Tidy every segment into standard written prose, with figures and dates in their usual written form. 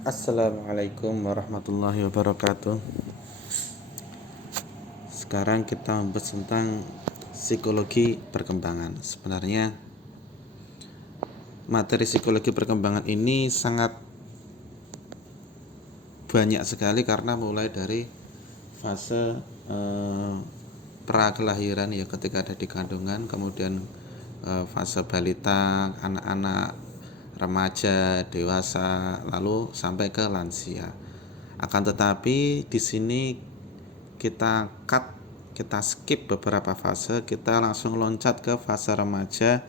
Assalamualaikum warahmatullahi wabarakatuh. Sekarang kita membahas tentang psikologi perkembangan. Sebenarnya materi psikologi perkembangan ini sangat banyak sekali karena mulai dari fase pra kelahiran ya, ketika ada di kandungan, kemudian fase balita, anak-anak, remaja, dewasa, lalu sampai ke lansia. Akan tetapi di sini kita skip beberapa fase, kita langsung loncat ke fase remaja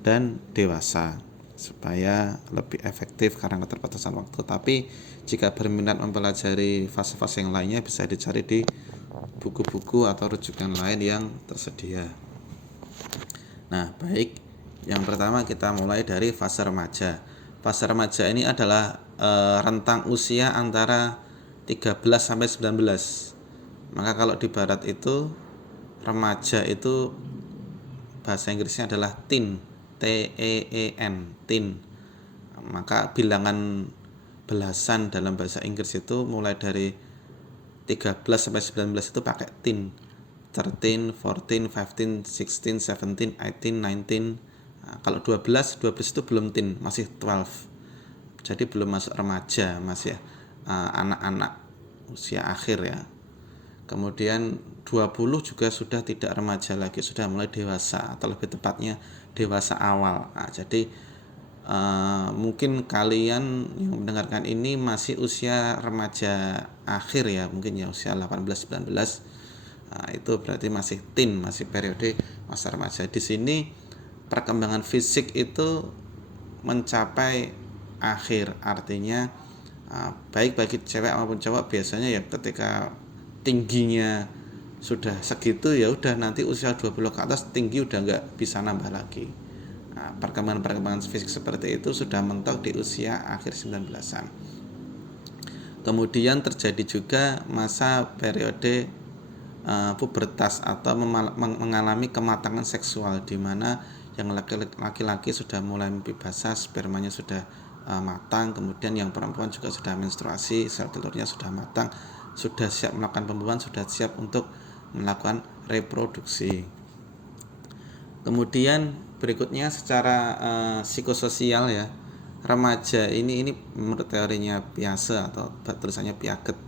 dan dewasa supaya lebih efektif karena keterbatasan waktu. Tapi jika berminat mempelajari fase-fase yang lainnya bisa dicari di buku-buku atau rujukan lain yang tersedia. Nah, baik. Yang pertama kita mulai dari fase remaja. Fase remaja ini adalah rentang usia antara 13 sampai 19. Maka kalau di barat itu remaja itu bahasa Inggrisnya adalah teen, TEEN, teen. Maka bilangan belasan dalam bahasa Inggris itu mulai dari 13 sampai 19 itu pakai teen. 13, 14, 15, 16, 17, 18, 19. Nah, kalau 12 itu belum teen, masih 12. Jadi belum masuk remaja, masih anak-anak usia akhir ya. Kemudian 20 juga sudah tidak remaja lagi, sudah mulai dewasa atau lebih tepatnya dewasa awal. Nah, jadi mungkin kalian yang mendengarkan ini masih usia remaja akhir ya, mungkin ya usia 18-19. Nah, itu berarti masih teen, masih periode masa remaja. Di sini perkembangan fisik itu mencapai akhir, artinya baik bagi cewek maupun cowok biasanya ya ketika tingginya sudah segitu ya udah nanti usia 20 ke atas tinggi udah nggak bisa nambah lagi. Nah, perkembangan fisik seperti itu sudah mentok di usia akhir 19-an. Kemudian terjadi juga masa periode pubertas atau mengalami kematangan seksual, di mana yang laki-laki sudah mulai mimpi basah, spermanya sudah matang, kemudian yang perempuan juga sudah menstruasi, sel telurnya sudah matang, sudah siap melakukan pembuahan, sudah siap untuk melakukan reproduksi. Kemudian berikutnya secara psikososial ya, remaja ini menurut teorinya Piaget atau tulisannya Piaget,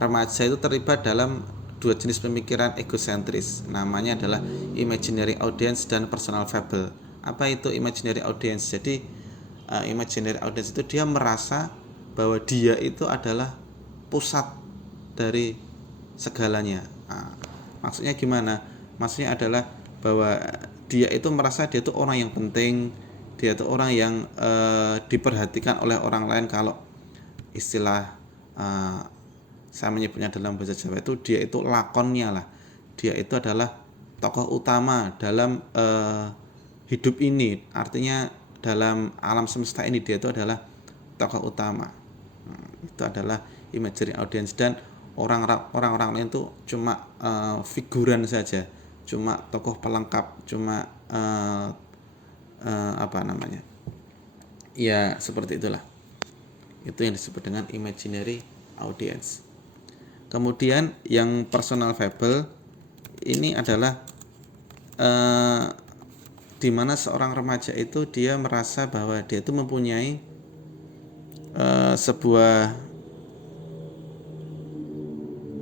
remaja itu terlibat dalam dua jenis pemikiran egosentris, namanya adalah imaginary audience dan personal fable. Apa itu imaginary audience? Jadi imaginary audience itu dia merasa bahwa dia itu adalah pusat dari segalanya. Nah, maksudnya gimana? Maksudnya adalah bahwa dia itu merasa dia itu orang yang penting, dia itu orang yang diperhatikan oleh orang lain. Kalau istilah saya menyebutnya dalam bahasa Jawa itu, dia itu lakonnya lah, dia itu adalah tokoh utama dalam hidup ini, artinya dalam alam semesta ini dia itu adalah tokoh utama. Itu adalah imaginary audience, dan orang-orang lain itu cuma figuran saja, cuma tokoh pelengkap, cuma apa namanya ya, seperti itulah. Itu yang disebut dengan imaginary audience. Kemudian yang personal fable ini adalah di mana seorang remaja itu dia merasa bahwa dia itu mempunyai sebuah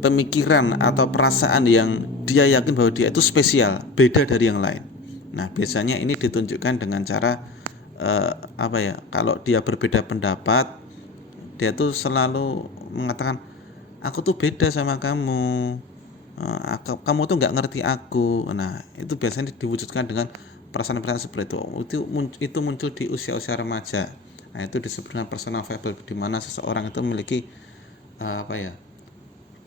pemikiran atau perasaan yang dia yakin bahwa dia itu spesial, beda dari yang lain. Nah, biasanya ini ditunjukkan dengan cara apa ya? Kalau dia berbeda pendapat, dia tuh selalu mengatakan, aku tuh beda sama kamu, kamu tuh nggak ngerti aku. Nah, itu biasanya diwujudkan dengan perasaan-perasaan seperti itu muncul di usia-usia remaja. Nah, itu disebut dengan personal fable, di mana seseorang itu memiliki apa ya,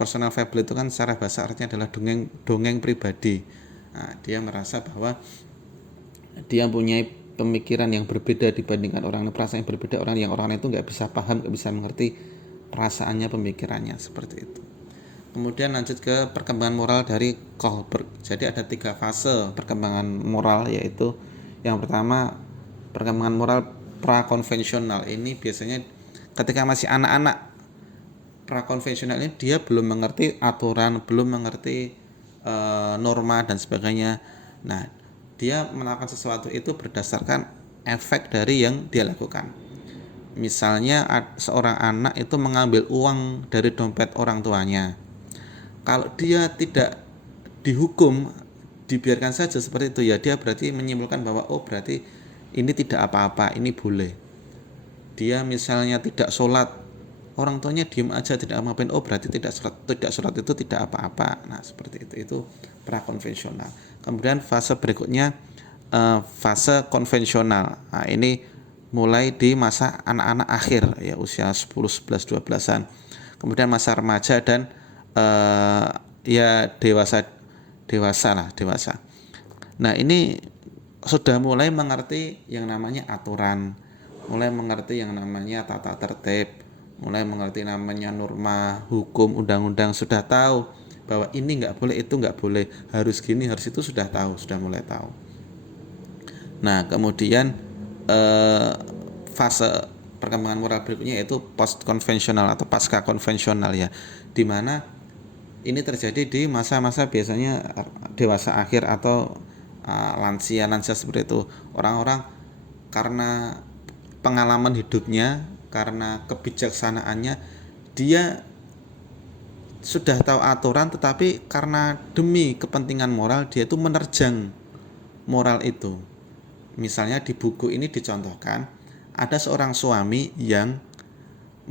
personal fable itu kan secara bahasa artinya adalah dongeng pribadi. Nah, dia merasa bahwa dia mempunyai pemikiran yang berbeda dibandingkan orang, perasaan yang berbeda, orang lain itu nggak bisa paham, nggak bisa mengerti perasaannya, pemikirannya, seperti itu. Kemudian lanjut ke perkembangan moral dari Kohlberg. Jadi ada 3 fase perkembangan moral, yaitu yang pertama perkembangan moral prakonvensional. Ini biasanya ketika masih anak-anak prakonvensional ini dia belum mengerti aturan, belum mengerti norma dan sebagainya. Nah, dia melakukan sesuatu itu berdasarkan efek dari yang dia lakukan. Misalnya seorang anak itu mengambil uang dari dompet orang tuanya. Kalau dia tidak dihukum, dibiarkan saja seperti itu, ya dia berarti menyimpulkan bahwa oh berarti ini tidak apa-apa, ini boleh. Dia misalnya tidak sholat, orang tuanya diem aja tidak ngapain, oh berarti tidak sholat itu tidak apa-apa. Nah seperti itu prakonvensional. Kemudian fase berikutnya fase konvensional. Nah ini mulai di masa anak-anak akhir ya, usia 10, 11, 12-an. Kemudian masa remaja dan ya dewasa. Nah ini sudah mulai mengerti yang namanya aturan, mulai mengerti yang namanya tata tertib, mulai mengerti namanya norma, hukum, undang-undang, sudah tahu bahwa ini nggak boleh, itu nggak boleh, harus gini, harus itu, sudah tahu, sudah mulai tahu. Nah kemudian fase perkembangan moral berikutnya yaitu post konvensional atau pasca konvensional ya, dimana ini terjadi di masa-masa biasanya dewasa akhir atau lansia seperti itu. Orang-orang karena pengalaman hidupnya, karena kebijaksanaannya, dia sudah tahu aturan, tetapi karena demi kepentingan moral dia itu menerjang moral itu. Misalnya di buku ini dicontohkan ada seorang suami yang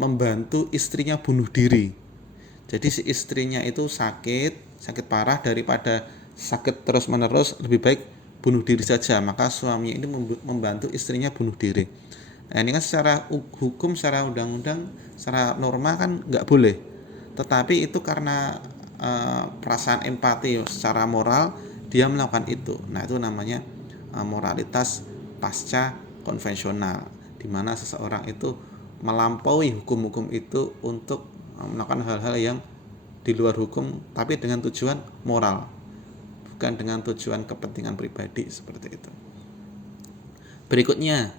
membantu istrinya bunuh diri. Jadi si istrinya itu sakit parah, daripada sakit terus menerus lebih baik bunuh diri saja. Maka suami ini membantu istrinya bunuh diri. Nah ini kan secara hukum, secara undang-undang, secara norma kan nggak boleh. Tetapi itu karena perasaan empati secara moral dia melakukan itu. Nah itu namanya moralitas pasca konvensional, di mana seseorang itu melampaui hukum-hukum itu untuk melakukan hal-hal yang di luar hukum, tapi dengan tujuan moral, bukan dengan tujuan kepentingan pribadi seperti itu. Berikutnya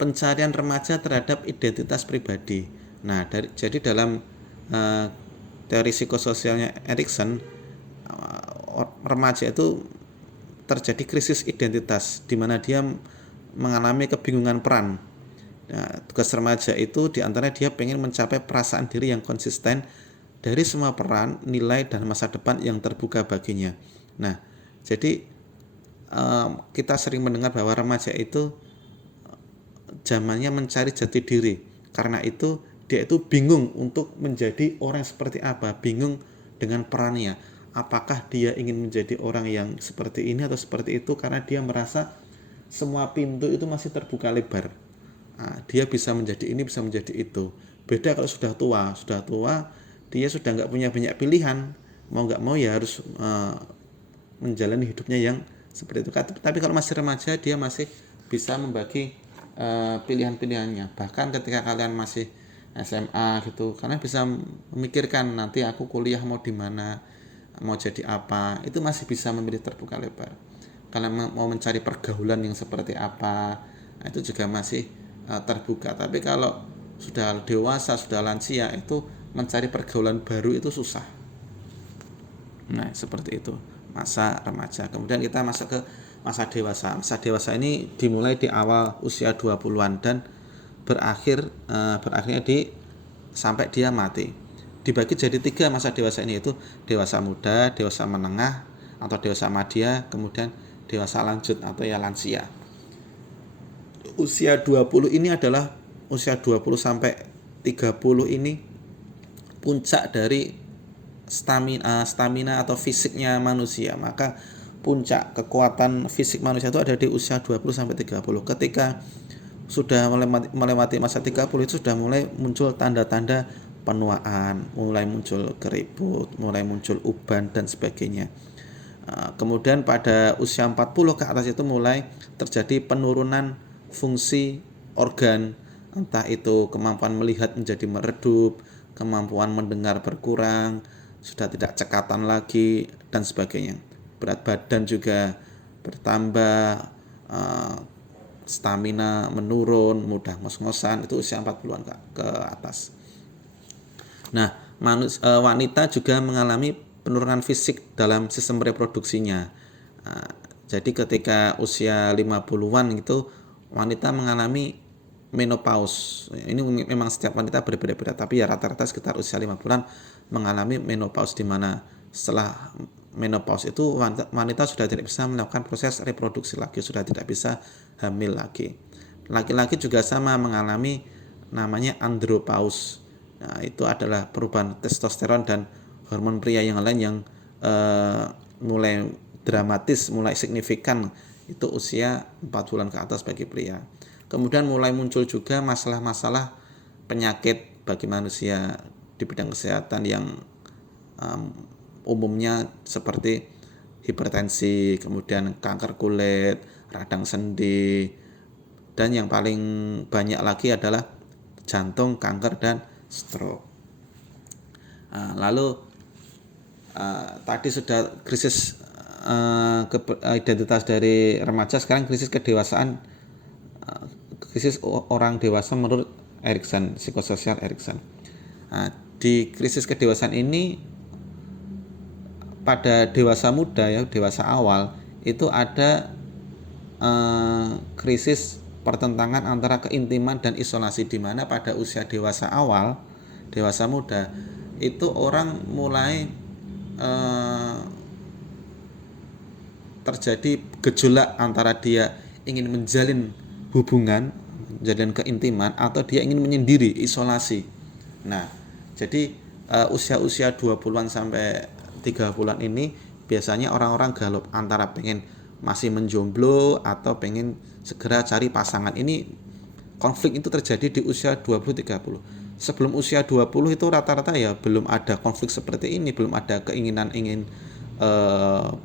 pencarian remaja terhadap identitas pribadi. Nah jadi dalam teori psikososialnya Erikson, remaja itu terjadi krisis identitas, di mana dia mengalami kebingungan peran. Nah, tugas remaja itu diantaranya dia pengen mencapai perasaan diri yang konsisten dari semua peran, nilai, dan masa depan yang terbuka baginya. Nah, jadi kita sering mendengar bahwa remaja itu zamannya mencari jati diri. Karena itu dia itu bingung untuk menjadi orang seperti apa, bingung dengan perannya. Apakah dia ingin menjadi orang yang seperti ini atau seperti itu, karena dia merasa semua pintu itu masih terbuka lebar. Nah, dia bisa menjadi ini, bisa menjadi itu. Beda kalau sudah tua dia sudah nggak punya banyak pilihan, mau nggak mau ya harus menjalani hidupnya yang seperti itu. Tapi kalau masih remaja dia masih bisa membagi pilihan-pilihannya. Bahkan ketika kalian masih SMA gitu, kalian bisa memikirkan nanti aku kuliah mau di mana, mau jadi apa, itu masih bisa memilih terbuka lebar. Kalian mau mencari pergaulan yang seperti apa, nah itu juga masih terbuka. Tapi kalau sudah dewasa, sudah lansia, itu mencari pergaulan baru itu susah. Nah seperti itu masa remaja. Kemudian kita masuk ke masa dewasa. Masa dewasa ini dimulai di awal usia 20-an dan berakhirnya sampai dia mati. Dibagi jadi 3 masa dewasa ini, yaitu dewasa muda, dewasa menengah atau dewasa madya, kemudian dewasa lanjut atau ya lansia. Usia 20 ini adalah usia 20 sampai 30 ini puncak dari stamina atau fisiknya manusia. Maka puncak kekuatan fisik manusia itu ada di usia 20 sampai 30. Ketika sudah melewati masa 30 itu sudah mulai muncul tanda-tanda penuaan, mulai muncul keriput, mulai muncul uban dan sebagainya. Kemudian pada usia 40 ke atas itu mulai terjadi penurunan fungsi organ, entah itu kemampuan melihat menjadi meredup, kemampuan mendengar berkurang, sudah tidak cekatan lagi dan sebagainya. Berat badan juga bertambah, stamina menurun, mudah ngos-ngosan, itu usia 40-an ke atas. Nah, wanita juga mengalami penurunan fisik dalam sistem reproduksinya. Nah, jadi ketika usia 50-an itu wanita mengalami menopause. Ini memang setiap wanita berbeda-beda, tapi ya rata-rata sekitar usia 50-an mengalami menopause, di mana setelah menopause itu wanita sudah tidak bisa melakukan proses reproduksi lagi, sudah tidak bisa hamil lagi. Laki-laki juga sama mengalami namanya andropause. Nah, itu adalah perubahan testosteron dan hormon pria yang lain yang mulai dramatis, mulai signifikan itu usia 4 bulan ke atas bagi pria. Kemudian mulai muncul juga masalah-masalah penyakit bagi manusia di bidang kesehatan yang umumnya seperti hipertensi, kemudian kanker kulit, radang sendi, dan yang paling banyak lagi adalah jantung, kanker, dan stroke. Lalu tadi sudah krisis identitas dari remaja, sekarang krisis kedewasaan, krisis orang dewasa menurut Erikson, psikososial Erikson. Di krisis kedewasaan ini pada dewasa muda, ya dewasa awal, itu ada krisis pertentangan antara keintiman dan isolasi, di mana pada usia dewasa awal, dewasa muda, itu orang mulai terjadi gejolak antara dia ingin menjalin hubungan, menjalin keintiman, atau dia ingin menyendiri, isolasi. Nah, jadi usia-usia 20-an sampai 30-an ini biasanya orang-orang galau antara pengen masih menjomblo atau pengen segera cari pasangan. Ini konflik itu terjadi di usia 20-30. Sebelum usia 20 itu rata-rata ya belum ada konflik seperti ini, belum ada keinginan ingin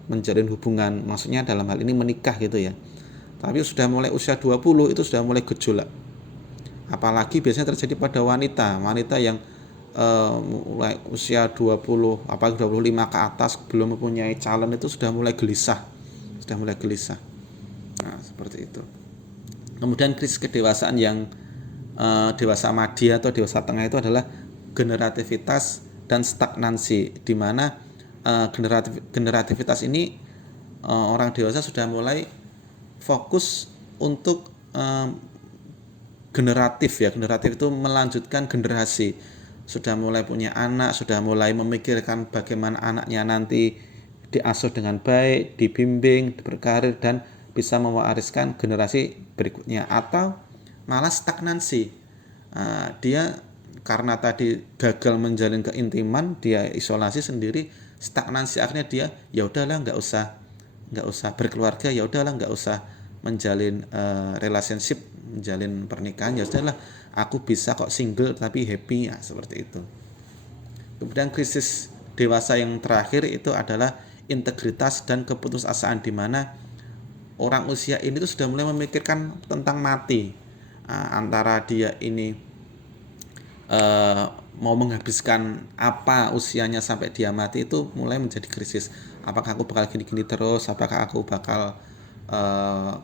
menjalin hubungan, maksudnya dalam hal ini menikah gitu ya. Tapi sudah mulai usia 20 itu sudah mulai gejolak. Apalagi biasanya terjadi pada wanita yang mulai usia 20 apalagi 25 ke atas belum mempunyai calon, itu sudah mulai gelisah. Nah, seperti itu. Kemudian krisis kedewasaan yang dewasa madya atau dewasa tengah itu adalah generativitas dan stagnansi, di mana generativitas ini orang dewasa sudah mulai fokus untuk generatif, ya. Generatif itu melanjutkan generasi, sudah mulai punya anak, sudah mulai memikirkan bagaimana anaknya nanti diasuh dengan baik, dibimbing, berkarir, dan bisa mewariskan generasi berikutnya. Atau malah stagnansi, dia karena tadi gagal menjalin keintiman, dia isolasi sendiri, stagnansi, akhirnya dia ya udahlah nggak usah berkeluarga, ya udahlah nggak usah menjalin relationship, menjalin pernikahan, ya udahlah aku bisa kok single tapi happy, ya seperti itu. Kemudian krisis dewasa yang terakhir itu adalah integritas dan keputusasaan, di mana orang usia ini tuh sudah mulai memikirkan tentang mati. Antara dia ini mau menghabiskan apa usianya sampai dia mati, itu mulai menjadi krisis. Apakah aku bakal gini-gini terus? Apakah aku bakal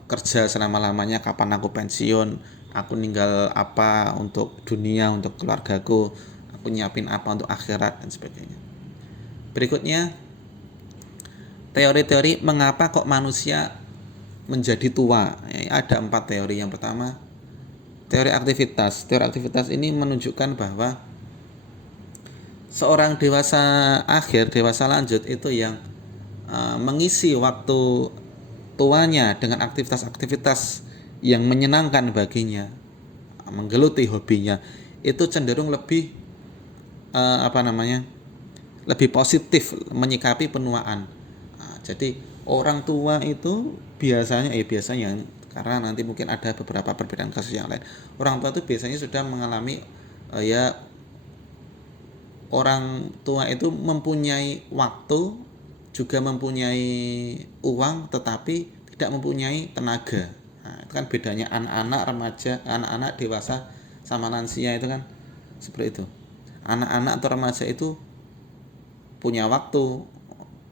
kerja selama-lamanya? Kapan aku pensiun? Aku ninggal apa untuk dunia, untuk keluargaku? Aku nyiapin apa untuk akhirat, dan sebagainya. Berikutnya, teori-teori mengapa kok manusia menjadi tua. Ada 4 teori. Yang pertama, teori aktivitas. Teori aktivitas ini menunjukkan bahwa seorang dewasa akhir, dewasa lanjut itu yang mengisi waktu tuanya dengan aktivitas-aktivitas yang menyenangkan baginya, menggeluti hobinya, itu cenderung lebih lebih positif menyikapi penuaan. Jadi orang tua itu biasanya karena nanti mungkin ada beberapa perbedaan kasus yang lain. Orang tua itu biasanya sudah mengalami orang tua itu mempunyai waktu, juga mempunyai uang, tetapi tidak mempunyai tenaga. Nah, itu kan bedanya anak-anak remaja, anak-anak dewasa sama lansia, itu kan seperti itu. Anak-anak atau remaja itu punya waktu,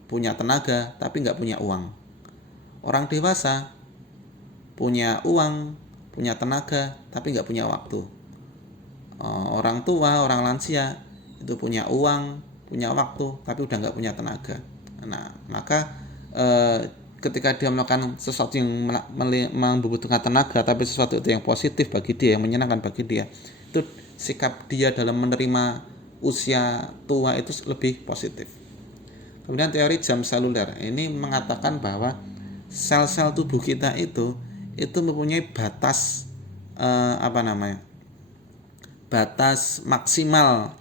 punya tenaga, tapi nggak punya uang. Orang dewasa punya uang, punya tenaga, tapi nggak punya waktu. Orang tua, orang lansia itu punya uang, punya waktu, tapi udah nggak punya tenaga. Nah, maka ketika dia melakukan sesuatu yang membutuhkan tenaga, tapi sesuatu itu yang positif bagi dia, yang menyenangkan bagi dia, itu sikap dia dalam menerima usia tua itu lebih positif. Kemudian teori jam seluler ini mengatakan bahwa sel-sel tubuh kita itu mempunyai batas batas maksimal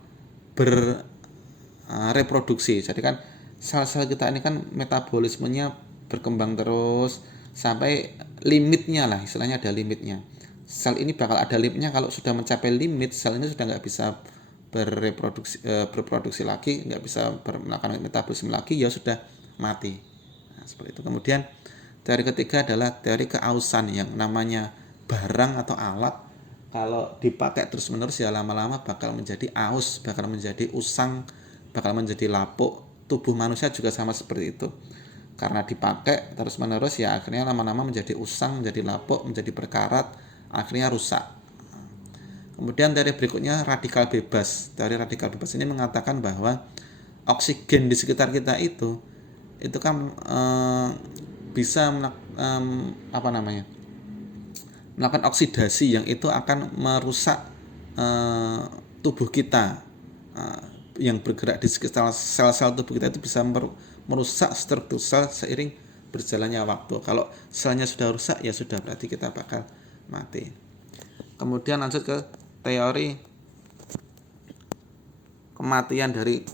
berreproduksi. Jadi kan sel-sel kita ini kan metabolismenya berkembang terus sampai limitnya lah, istilahnya ada limitnya. Sel ini bakal ada limitnya, kalau sudah mencapai limit sel ini sudah nggak bisa berproduksi lagi, nggak bisa melakukan metabolisme lagi, ya sudah mati. Nah, seperti itu. Kemudian teori ketiga adalah teori keausan, yang namanya barang atau alat kalau dipakai terus-menerus ya lama-lama bakal menjadi aus, bakal menjadi usang, bakal menjadi lapuk. Tubuh manusia juga sama seperti itu. Karena dipakai terus-menerus ya akhirnya lama-lama menjadi usang, menjadi lapuk, menjadi berkarat, akhirnya rusak. Kemudian teori berikutnya radikal bebas. Teori radikal bebas ini mengatakan bahwa oksigen di sekitar kita itu kan bisa melakukan oksidasi, yang itu akan merusak tubuh kita. Yang bergerak di sekitar sel-sel tubuh kita itu bisa merusak struktur sel seiring berjalannya waktu. Kalau selnya sudah rusak ya sudah, berarti kita bakal mati. Kemudian lanjut ke teori kematian dari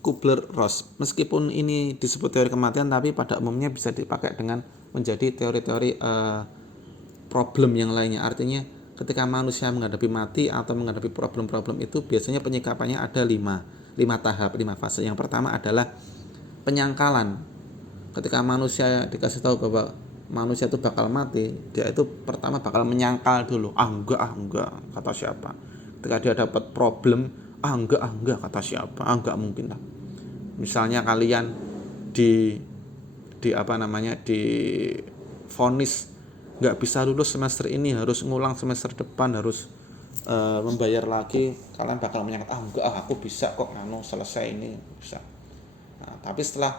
Kubler-Ross. Meskipun ini disebut teori kematian, tapi pada umumnya bisa dipakai dengan menjadi teori-teori problem yang lainnya. Artinya ketika manusia menghadapi mati atau menghadapi problem-problem itu biasanya penyikapannya ada 5 tahap, 5 fase. Yang pertama adalah penyangkalan. Ketika manusia dikasih tahu bahwa manusia itu bakal mati, dia itu pertama bakal menyangkal dulu. Enggak, kata siapa. Ketika dia dapat problem, enggak, kata siapa. Enggak mungkin lah. Misalnya kalian di vonis nggak bisa lulus semester ini, harus ngulang semester depan, harus membayar lagi, kalian bakal menyangka enggak, aku bisa kok selesai ini bisa. Nah, tapi setelah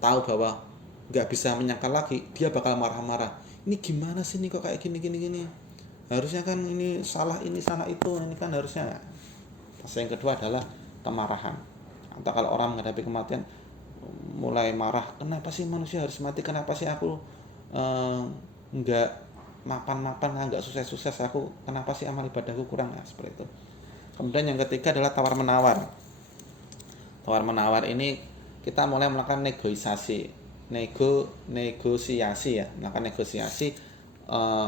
tahu bahwa nggak bisa menyangkal lagi, dia bakal marah-marah. Ini gimana sih, ini kok kayak gini, harusnya kan ini salah itu, ini kan harusnya. Fase yang kedua adalah kemarahan. Atau kalau orang menghadapi kematian mulai marah, kenapa sih manusia harus mati, kenapa sih aku nggak mapan, nggak sukses aku, kenapa sih amal ibadahku kurang, seperti itu. Kemudian yang ketiga adalah tawar menawar. Tawar menawar ini kita mulai melakukan negosiasi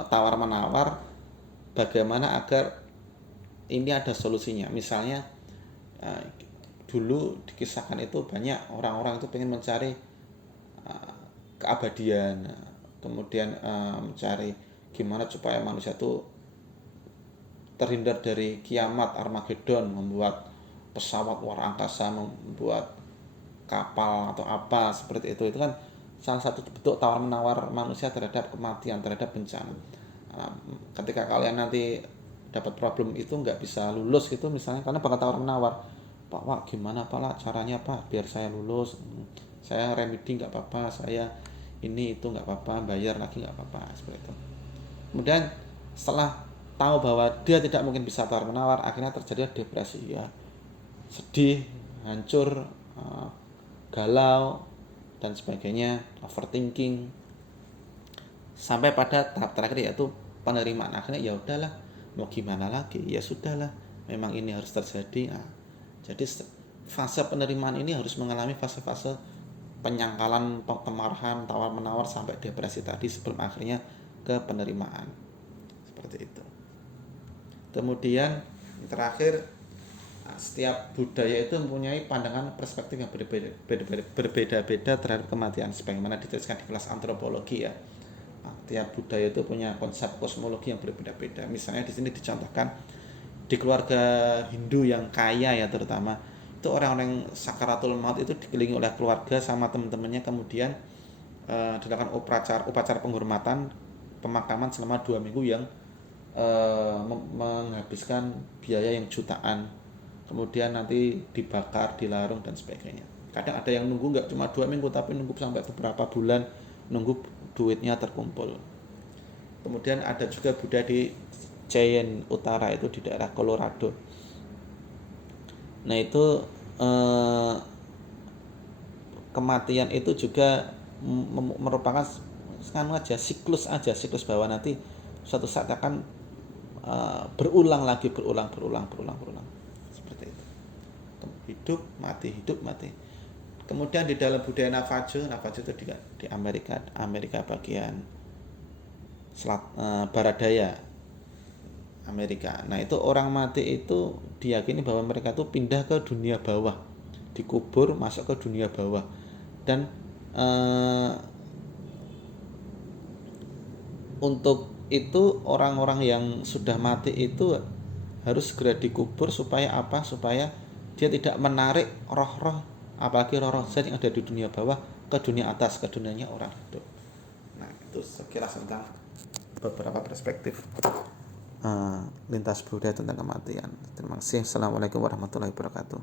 tawar menawar bagaimana agar ini ada solusinya. Misalnya dulu dikisahkan itu banyak orang-orang itu pengen mencari keabadian, kemudian mencari gimana supaya manusia itu terhindar dari kiamat Armageddon, membuat pesawat luar angkasa, membuat kapal atau apa seperti itu kan salah satu bentuk tawar menawar manusia terhadap kematian, terhadap bencana. Ketika kalian nanti dapat problem itu nggak bisa lulus gitu misalnya, karena bakal tawar menawar, Pak, gimana Pak caranya Pak biar saya lulus, saya remedi nggak apa-apa, saya ini itu nggak apa-apa, bayar lagi nggak apa-apa, seperti itu. Kemudian setelah tahu bahwa dia tidak mungkin bisa tawar menawar, akhirnya terjadi depresi, ya sedih, hancur, galau dan sebagainya, overthinking, sampai pada tahap terakhir yaitu penerimaan. Akhirnya ya udahlah, mau gimana lagi, ya sudahlah, memang ini harus terjadi. Jadi fase penerimaan ini harus mengalami fase-fase penyangkalan, kemarahan, tawar menawar sampai depresi tadi sebelum akhirnya ke penerimaan, seperti itu. Kemudian terakhir, setiap budaya itu mempunyai pandangan perspektif yang berbeda-beda terhadap kematian, sebagaimana dituliskan di kelas antropologi ya. Tiap budaya itu punya konsep kosmologi yang berbeda-beda. Misalnya di sini dicontohkan di keluarga Hindu yang kaya ya, terutama itu orang-orang sakaratul maut itu dikelilingi oleh keluarga sama teman-temannya, kemudian dilakukan upacara penghormatan pemakaman selama 2 minggu yang menghabiskan biaya yang jutaan, kemudian nanti dibakar, dilarung dan sebagainya. Kadang ada yang nunggu nggak cuma 2 minggu tapi nunggu sampai beberapa bulan, nunggu duitnya terkumpul. Kemudian ada juga budaya di Cheyenne Utara, itu di daerah Colorado. Nah itu kematian itu juga merupakan siklus bahwa nanti suatu saat akan berulang lagi, berulang seperti itu. Hidup mati. Kemudian di dalam budaya Navajo itu di Amerika bagian barat daya Amerika. Nah itu orang mati itu diyakini bahwa mereka itu pindah ke dunia bawah, dikubur masuk ke dunia bawah, dan untuk itu orang-orang yang sudah mati itu harus segera dikubur supaya apa? Supaya dia tidak menarik roh-roh, apalagi roh-roh zat yang ada di dunia bawah ke dunia atas, ke dunianya orang hidup. Nah itu sekilas tentang beberapa perspektif lintas budaya tentang kematian. Terima kasih. Assalamualaikum warahmatullahi wabarakatuh.